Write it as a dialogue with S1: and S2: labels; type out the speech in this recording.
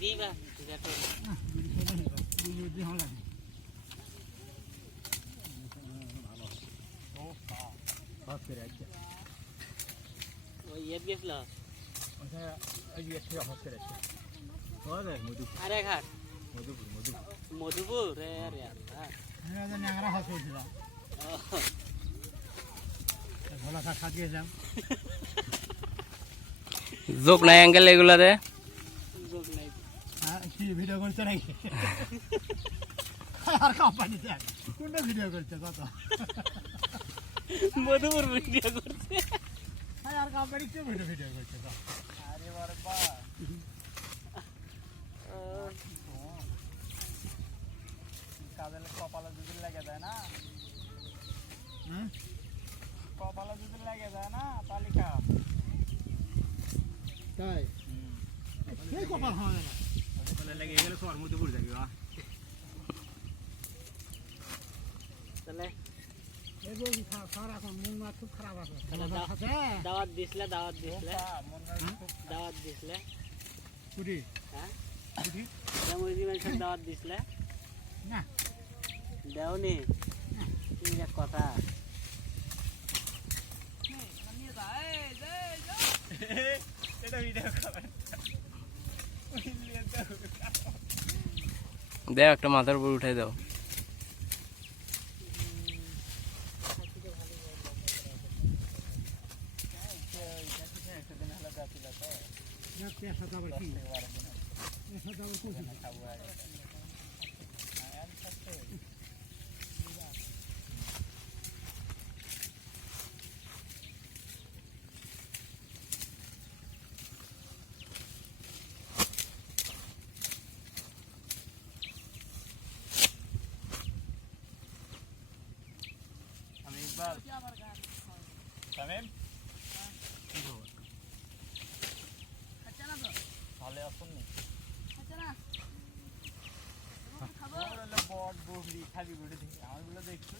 S1: বিড়ি বা সিগারেট ওই ইয়ে গেছিল আরে ঘাট মধুপুর রে রে
S2: যোগ নাই অ্যাঙ্গেল এগুলারে
S1: যোগ নাই
S3: ভিডিও করছে নাকি? আর কোম্পানি দেখ কোনটা ভিডিও করছে কত?
S1: মধুপুর ভিডিও করছে।
S3: আর কোম্পানি কেউ ভিডিও ভিডিও করছে কত? আরে বাবা কাজের কপালে যদি লেগে যায় না? কপালে যদি লেগে যায় না তালিকা তাই? কপাল হয় না।
S1: দাও- দাওয়াত দিছিলে দাওয়াত দিছিলে দাওয়াত দিছিলে
S3: পুরি
S1: হ্যাঁ? মুরগি মাংসের দাওয়াত দিছিলে
S3: না।
S1: দেওনি? কি যে কথা?
S3: এটা ভিডিও করে।
S2: দেও একটা মাথার উপর উঠাই দাও।
S3: Amén. Vale. বট বকরি খাবি বলে দেখি আমারগুলো দেখছি